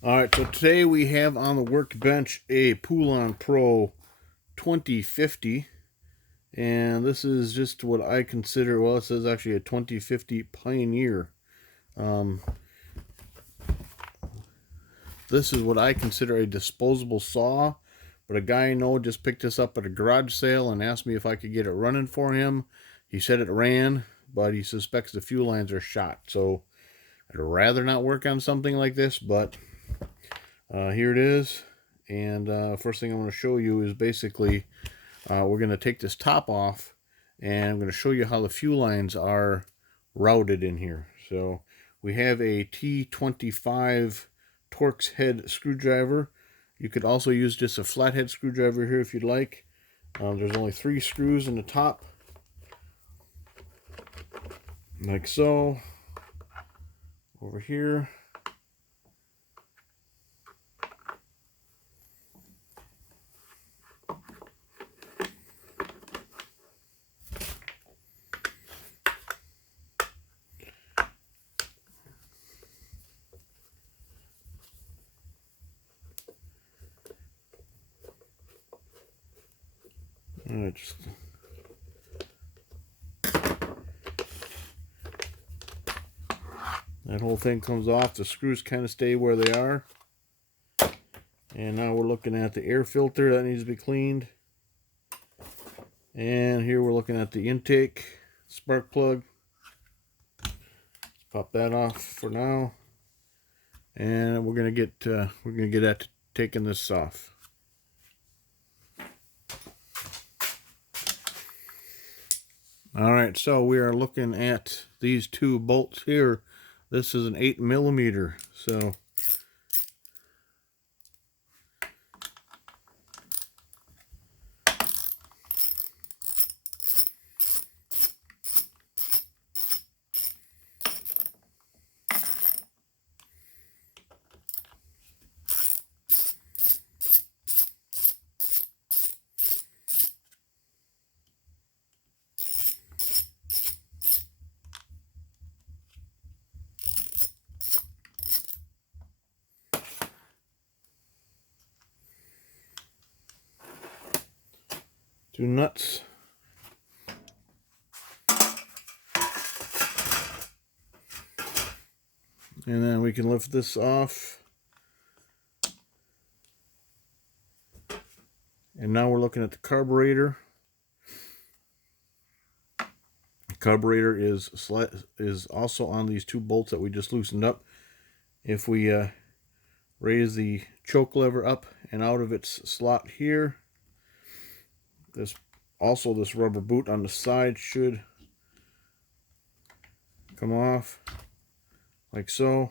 Alright, so today we have on the workbench a Poulan Pro 2050. And this is just what I consider, well, it says actually a 2050 Pioneer. Um, this is what I consider a disposable saw. But a guy I know just picked this up at a garage sale and asked me if I could get it running for him. He said it ran, but he suspects the fuel lines are shot. So I'd rather not work on something like this, but here it is. And first thing I want to show you is basically we're going to take this top off, and I'm going to show you how the fuel lines are routed in here. So we have a T25 Torx head screwdriver. You could also use just a flathead screwdriver here if you'd like. There's only 3 screws in the top, like so. Over here. Just that whole thing comes off. The screws kind of stay where they are. And now we're looking at the air filter that needs to be cleaned. And here we're looking at the intake spark plug. Let's pop that off for now. And we're gonna get at taking this off. All right, so we are looking at these 2 bolts here. This is an 8mm, so two nuts. And then we can lift this off. And now we're looking at the carburetor. The carburetor is also on these 2 bolts that we just loosened up. If we raise the choke lever up and out of its slot here, this rubber boot on the side should come off like so.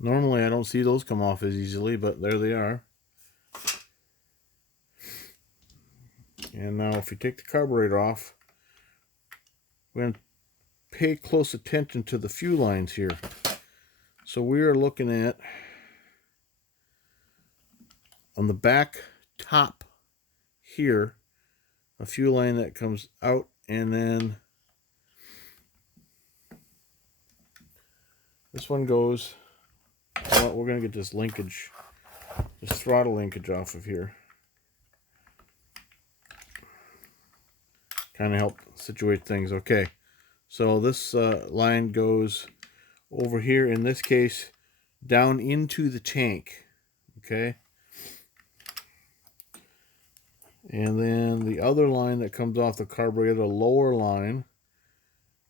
Normally I don't see those come off as easily, but there they are. And now if you take the carburetor off, we're going to pay close attention to the fuel lines here. So we are looking at, on the back top here, a fuel line that comes out, and then this one goes, well, we're going to get this linkage, this throttle linkage off of here. Kind of help situate things. Okay, so this line goes over here, in this case, down into the tank. Okay. And then the other line that comes off the carburetor, the lower line,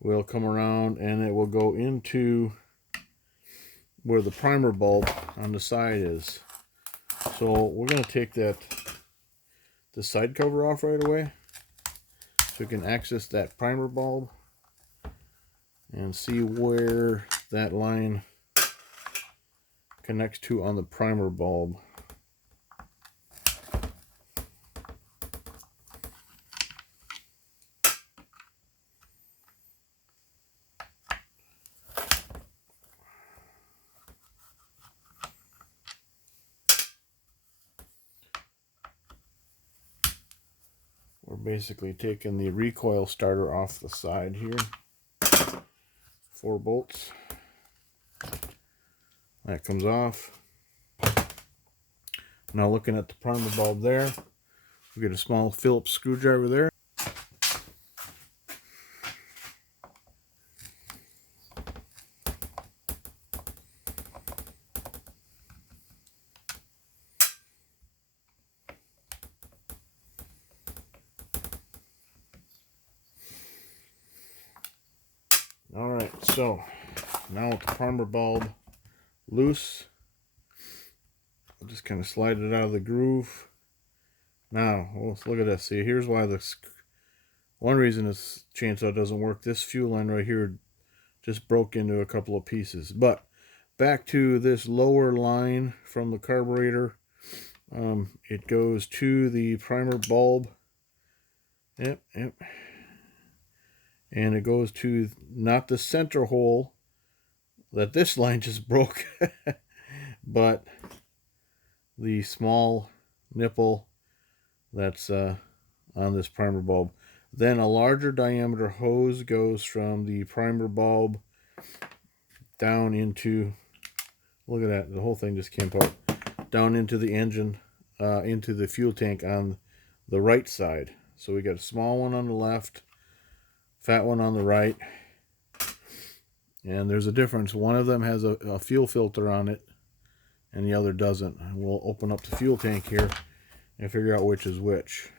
will come around and it will go into where the primer bulb on the side is. So we're going to take the side cover off right away so we can access that primer bulb and see where that line connects to on the primer bulb. We're basically taking the recoil starter off the side here. 4 bolts. That comes off. Now looking at the primer bulb there, we get a small Phillips screwdriver there. Alright, so now with the primer bulb loose, I'll just kind of slide it out of the groove. Now, let's look at this. See, here's why this, one reason this chainsaw doesn't work. This fuel line right here just broke into a couple of pieces. But back to this lower line from the carburetor, it goes to the primer bulb. Yep. And it goes to not the center hole that this line just broke, but the small nipple that's on this primer bulb. Then a larger diameter hose goes from the primer bulb down into, look at that, the whole thing just came out, down into the engine, into the fuel tank on the right side. So we got a small one on the left, fat one on the right, and there's a difference. One of them has a fuel filter on it and the other doesn't. And we'll open up the fuel tank here and figure out which is which.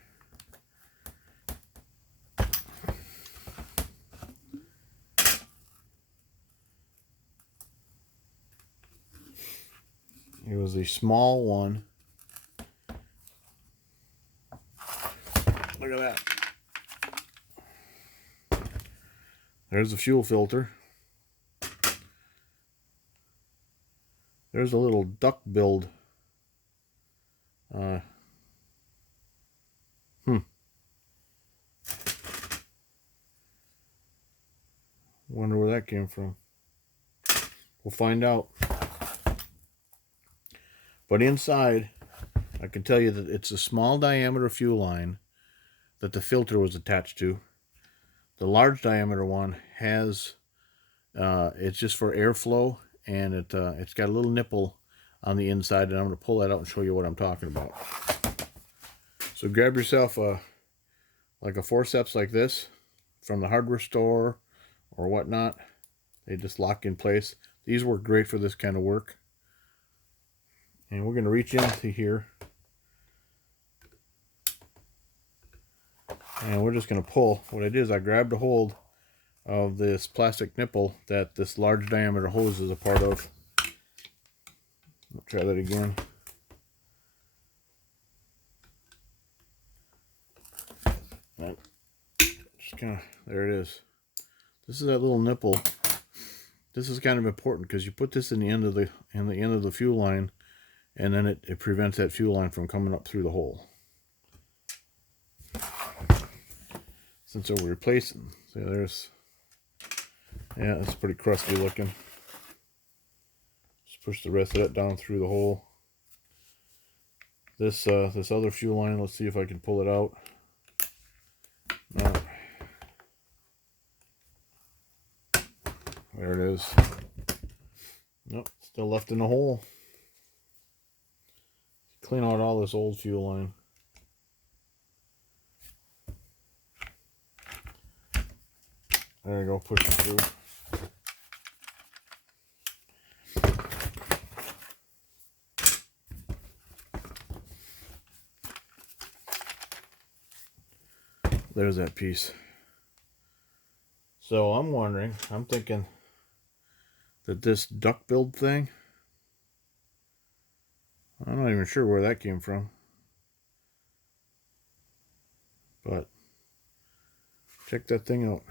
It was the small one. Look at that. There's the fuel filter. There's a little duck build. Wonder where that came from. We'll find out. But inside, I can tell you that it's a small diameter fuel line that the filter was attached to. The large diameter one has, it's just for airflow, and it's got a little nipple on the inside, and I'm going to pull that out and show you what I'm talking about. So grab yourself like a forceps like this from the hardware store or whatnot. They just lock in place. These work great for this kind of work. And we're going to reach into here, and we're just going to pull. What I did is I grabbed a hold of this plastic nipple that this large diameter hose is a part of. I'll try that again. And just kind of, there it is. This is that little nipple. This is kind of important because you put this in the end of the fuel line, and then it prevents that fuel line from coming up through the hole. Since we're replacing, see, there's, yeah, it's pretty crusty looking. Just push the rest of that down through the hole. This other fuel line, let's see if I can pull it out. No. There it is. Nope, still left in the hole. Clean out all this old fuel line. There you go, push it through. There's that piece. So I'm thinking that this duck build thing, I'm not even sure where that came from. But check that thing out.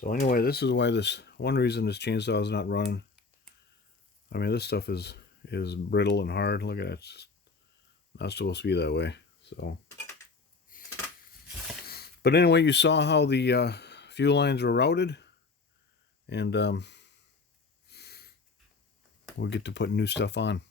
So anyway, this is why one reason this chainsaw is not running. I mean, this stuff is brittle and hard. Look at that. It's not supposed to be that way. So, but anyway, you saw how the fuel lines were routed, and we'll get to putting new stuff on.